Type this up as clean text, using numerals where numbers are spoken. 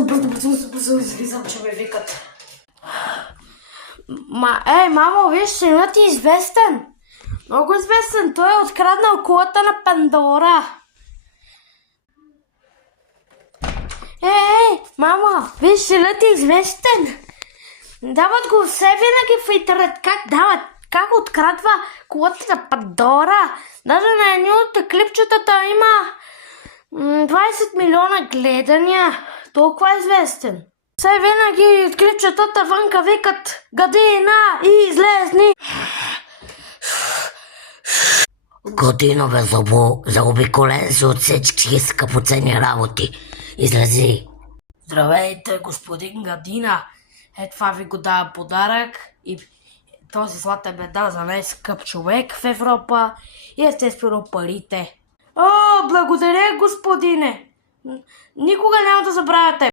бързо излизам, че ме викат. Мамо, виж, синът е известен. Много известен. Той е откраднал колата на Пандора. Мама, виж, синът е известен. Дават го все винаги в интернет. Как открадва колата на Пандора? Даже на едни от клипчетата има 20 милиона гледания. Толкова известен. Все винаги от клипчетата вънка викат: Гадина, излезни! Годинове заобиколен си от всички скъпоценни работи. Излези. Здравейте, господин Гадина. Това ви го дава подарък и този златен медал за най-скъп човек в Европа и естествено парите. Благодаря, господине. Никога няма да забравяте.